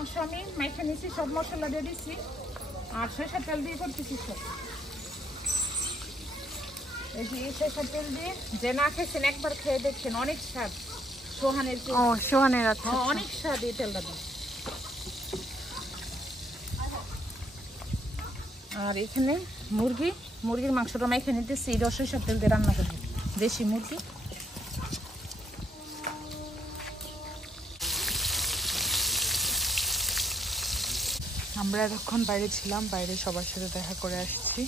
মাংস আমি মাইখে নিছি, সব মশলা দিয়ে দিছি আর সরিষার তেল দিয়ে করতেছি সব। এই যে সরিষার তেল দিয়ে যে না খেয়েছেন একবার খেয়ে দেখছেন, অনেক স্বাদ। সোহানের সোহানের আছে, অনেক স্বাদ এই তেলটা দিয়ে। আর এখানে মুরগির মাংসটা মাইখে নিতেছি, এটা সরিষার তেল দিয়ে রান্না করবো, দেশি মুরগি। আমরা এতক্ষণ বাইরে ছিলাম, বাইরে সবার সাথে দেখা করে আসছি।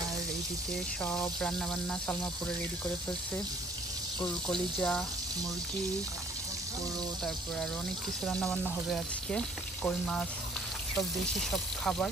আর এইদিকে সব রান্না বান্না সালমা পুরো রেডি করে ফেলছে, গরুর কলিজা, মুরগি পুরো, তারপর আর অনেক কিছু রান্না বান্না হবে আজকে, কই মাছ, সব দেশি সব খাবার।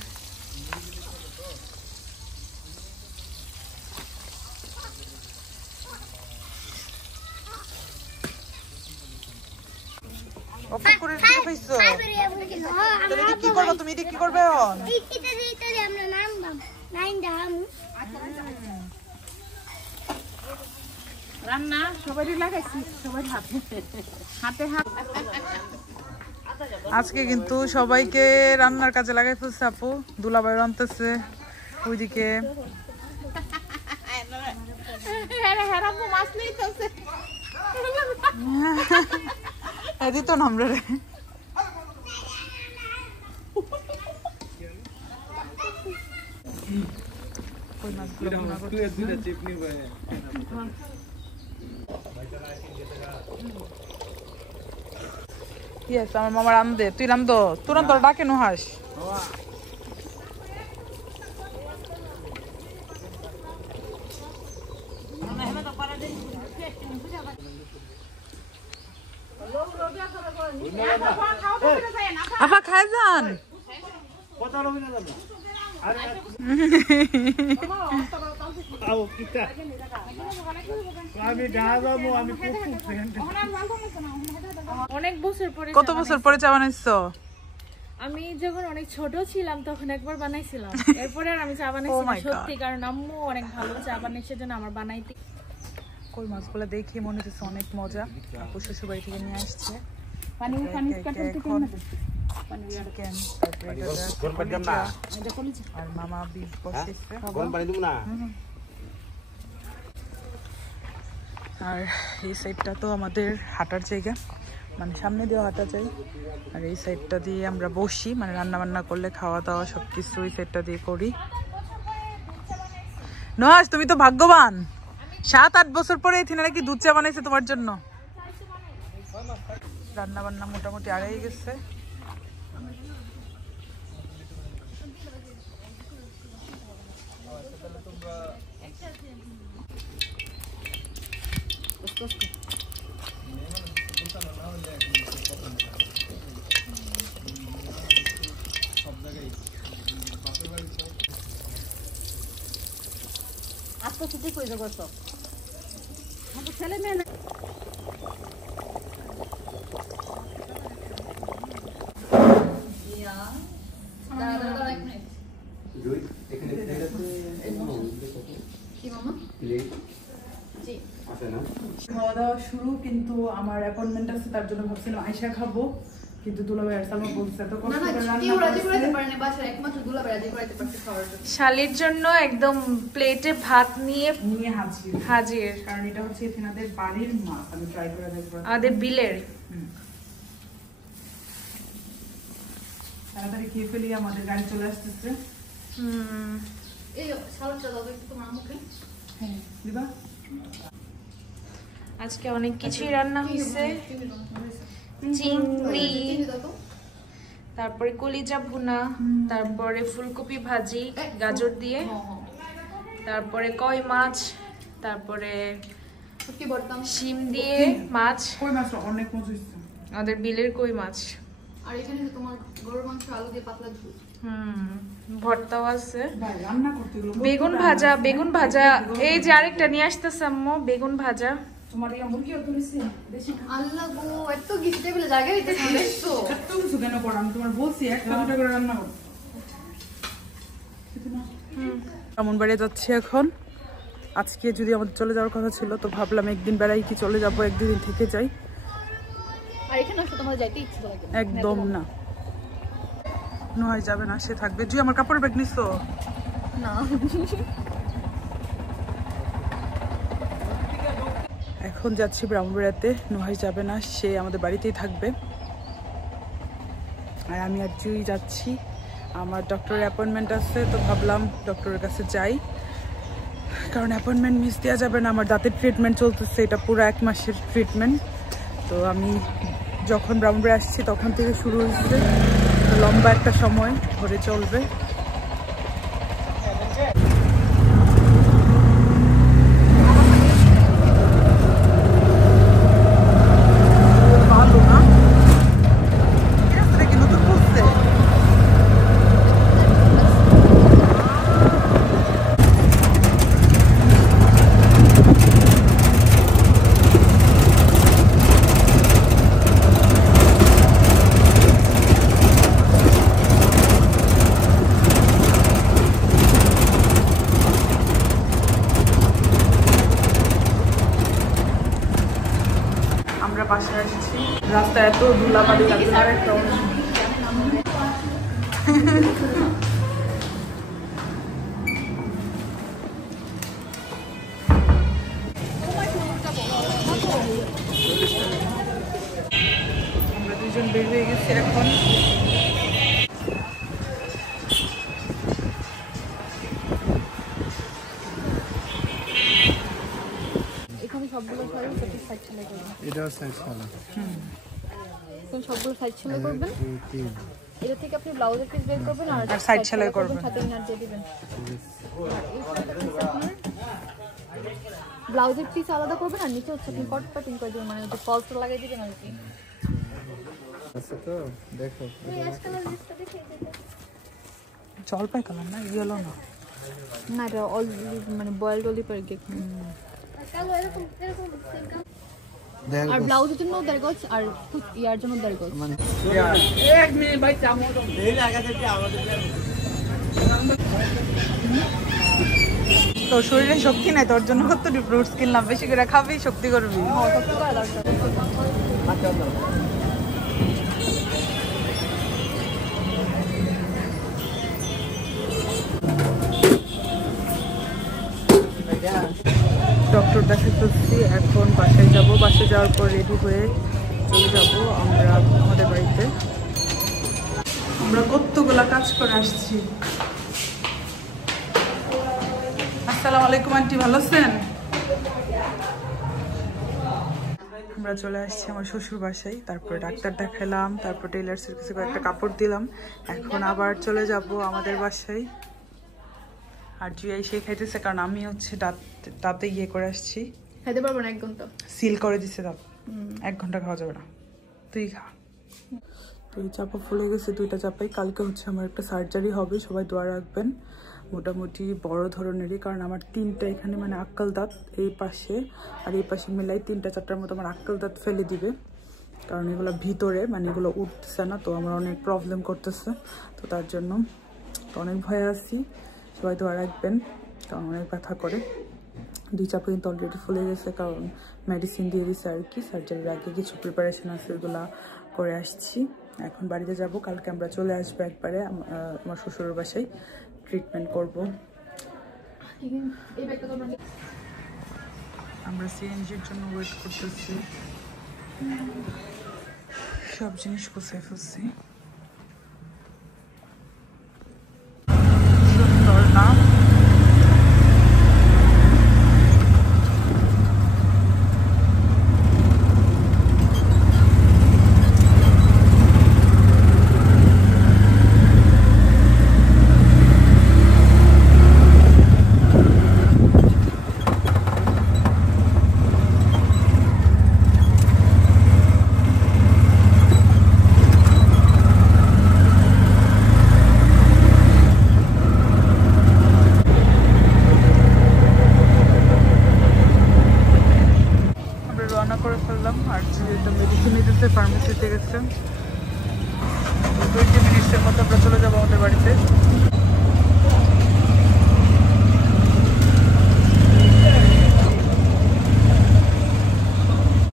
রান্না সবারই লাগাইছি, সবাই হাতে হাত। আজকে কিন্তু সবাইকে রান্নার কাজে লাগাই ফেলছে আপু। দুলাভাই রান্তেছে ওইদিকে, দিত না আমরা রে। ইয়েস, আমার মামা রান্ধে, তুই রান্ধো, তোর তোর ডাকে নুহাস। আপা খাই যান, অনেক বছর পরে। কত বছর পরে চা বানাইছো? আমি যখন অনেক ছোট ছিলাম তখন একবার বানাইছিলাম, এরপরে আর আমি চা বানাইছি না সত্যি, কারণ আম্মু অনেক ভালো চা বানায়, সেজন্য আমার বানাইতে। কই মাছগুলো দেখে মনে হচ্ছে অনেক মজা, আপু শ্বশুর বাড়ি থেকে নিয়ে আসছে। আর মামা বিফ বসেছে। আর এই সাইডটা তো আমাদের হাঁটার জায়গা, মানে সামনে দিয়ে হাঁটা যায়। আর এই সাইডটা দিয়ে আমরা বসি, মানে রান্না বান্না করলে খাওয়া দাওয়া সবকিছু এই সাইডটা দিয়ে করি। নহাস, তুমি তো ভাগ্যবান, 7-8 বছর পরে এখানে কি দুধ চা বানাইছে তোমার জন্য। রান্না বান্না মোটামুটি আড়াই গেছে। আজকে ছুটি করে দেবো সব ছেলে মেয়ে। খাওয়া দাওয়া শুরু, কিন্তু আমার অ্যাপয়েন্টমেন্ট আছে, তার জন্য ভাবছিলাম আইসা খাবো, কিন্তু দুলাভাই আর সালমা বলছে তো কষ্ট করে শালির জন্য একদম প্লেটে ভাত নিয়ে হাজির, কারণ এটা হচ্ছে এখানে বাড়ির মাছ। আমি ট্রাই করে দেখবো, আমাদের বিলের। তাড়াতাড়ি খেয়ে ফেলি, আমাদের গাড়ি চলে আসতেছে। আজকে অনেক কিছুই রান্না হয়েছে, চিংড়ি, তারপরে কলিজা ভুনা, তারপরে ফুলকপি ভাজি গাজর দিয়ে, তারপরে কই মাছ, তারপরে শিম দিয়ে মাছ, কই মাছ অনেক মজা হয়েছে, আমাদের বিলের কই মাছ। আর এখানে তোমার গরুর মাংস আলু দিয়ে পাতলা ঝোল, ভর্তাও আছে, রান্না করতে বেগুন ভাজা, বেগুন ভাজা, এই যে আরেকটা নিয়ে আসতেছে আম্মু, বেগুন ভাজা। তোমার এই মুরগিও তুলেছে বেশি। আল্লাহ গো, এত কিছু টেবিলে জায়গা দিতে দেখছো, এত কিছু কেন করো? আমি তোমার বলছি একটা দুটো করে রান্না করো। এমন বাড়ি যাচ্ছি এখন। আজকে যদি আমাদের চলে যাওয়ার কথা ছিল, তো ভাবলাম একদিন বেড়াই কি চলে যাবো, একদিন থেকে যাই। আর এখানে আসলে তোমার যাইতে ইচ্ছে লাগে একদম না, নোহাই যাবে না, সে থাকবে। জুই আমার কাপড়ের ব্যাগ নিছো? না এখন যাচ্ছি ব্রাহ্মণবাড়িয়াতে। নোহাই যাবে না, সে আমাদের বাড়িতেই থাকবে। আর আমি আর জুই যাচ্ছি, আমার ডক্টরের অ্যাপয়েন্টমেন্ট আছে, তো ভাবলাম ডক্টরের কাছে যাই, কারণ অ্যাপয়েন্টমেন্ট মিস দেওয়া যাবে না। আমার দাঁতের ট্রিটমেন্ট চলতেছে, এটা পুরো 1 মাসের ট্রিটমেন্ট। তো আমি যখন ব্রাহ্মণবাড়ি আসছি তখন থেকে শুরু হয়েছে, লম্বা একটা সময় ধরে চলবে। বাসায় আসছি, রাস্তায় এত ধুলাবালি লাগছে। আর একটা আমরা দুজন বের হয়ে গেছি এখন। সবগুলো শাড়ি সাইড সেলাই করবেন। এটাও সাইজ ভালো। কোন সবগুলো সাইড সেলাই করবেন? এটা থেকে আপনি ব্লাউজের পিস বের করবেন আর সাইড সেলাই করবেন, সাথে ইনার দিয়ে দিবেন। ব্লাউজের পিস আলাদা করবেন আর নিচে হচ্ছে আপনি কট কাটিং করে দিবেন, মানে যে ফলস লাগিয়ে দিবেন আর কি। আচ্ছা তো দেখো জলপাই কালার না, ইয়েলো না, না এটা অলরেডি মানে বয়েলড অলিভের কেক। আর ব্লাউজের জন্য 1.5 গজ আর ইয়ার জন্য 1.5 গজ। মানে এক মিনিট ভাই চামো তো এই লাগাতে কি আমাদের তো শরীরে শক্তি নাই, তোর জন্য কত ফ্রুটস কিনলাম, বেশি করে খাবি শক্তি করবি। ডক্টর দেখাতে চলছি, এখন বাসায় যাব। বাসায় যাওয়ার পর রেডি হয়ে চলে যাব আমরা আমাদের বাড়িতে। আমরা কতগুলা কাজ করে আসছি। আসসালামু আলাইকুম আন্টি, ভালো আছেন? আমরা চলে আসছি আমার শ্বশুর বাসায়, তারপরে ডাক্তার দেখালাম, তারপর টেলার্সের কাছে কয়েকটা কাপড় দিলাম। এখন আবার চলে যাব আমাদের বাসায়। আর জুয়াই সে খাইতেছে, কারণ আমি হচ্ছে দাঁতে ইয়ে করে আসছি। খাইতে পারবো না 1 ঘন্টা, সিল করে দিছে দাঁত, 1 ঘন্টা খাওয়া যাবে না, তুই খা। তো এই চাপা ফুলে গেছে, 2টা চাপাই। কালকে হচ্ছে আমার একটা সার্জারি হবে, সবাই দোয়া রাখবেন। মোটামুটি বড় ধরনেরই, কারণ আমার 3টা এখানে মানে আক্কাল দাঁত এই পাশে আর এই পাশে মিলাই 3-4টার মতো আমার আক্কাল দাঁত ফেলে দিবে, কারণ এগুলো ভিতরে মানে এগুলো উঠতেছে না, তো আমার অনেক প্রবলেম করতেছে। তো তার জন্য অনেক ভয়ে আছি, সবাই দোয়া রাখবেন, কারণ অনেক ব্যথা করে। 2 চাপা কিন্তু অলরেডি ফুলে গেছে, কারণ মেডিসিন দিয়ে দিচ্ছে আর কি। সার্জারির আগে কিছু প্রিপারেশন আছে, ওগুলো করে আসছি। এখন বাড়িতে যাব, কালকে আমরা চলে আসবো একবারে আমার শ্বশুরের বাসায়, ট্রিটমেন্ট করব। আমরা সিএনজির জন্য ওয়েট করতেছি, সব জিনিস গুছিয়ে ফেলছি। সুন্দর না? ফার্মেসিতে গেছে। 20 মিনিটের মতো আমরা চলে যাবো আমাদের বাড়িতে।